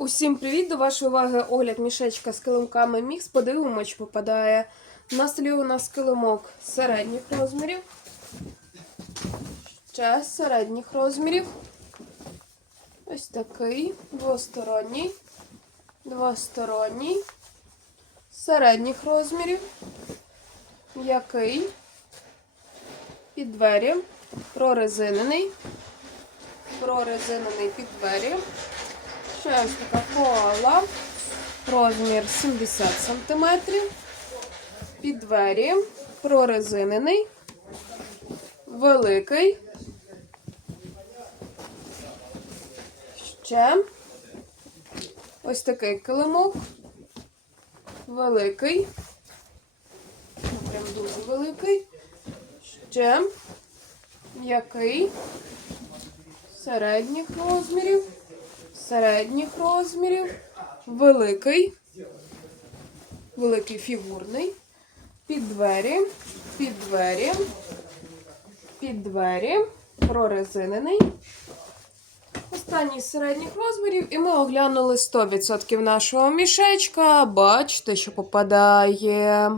Усім привіт! До вашої уваги огляд мішечка з килимками мікс. Подивимо, чи попадає. На столі у нас килимок середніх розмірів. Ще середніх розмірів. Ось такий двосторонній. Двосторонній. Середніх розмірів. М'який. Під двері. Прорезинений. Прорезинений під двері. Ще така коала. Розмір 70 см. Під двері. Прорезинений. Великий. Ще. Ось такий килимок. Великий. Ну, Прям дуже великий. Ще. М'який. Середніх розмірів середніх розмірів, великий, великий фігурний, під двері, під двері, під двері, прорезинений. Останній середніх розмірів, і ми оглянули 100% нашого мішечка. Бачите, що попадає.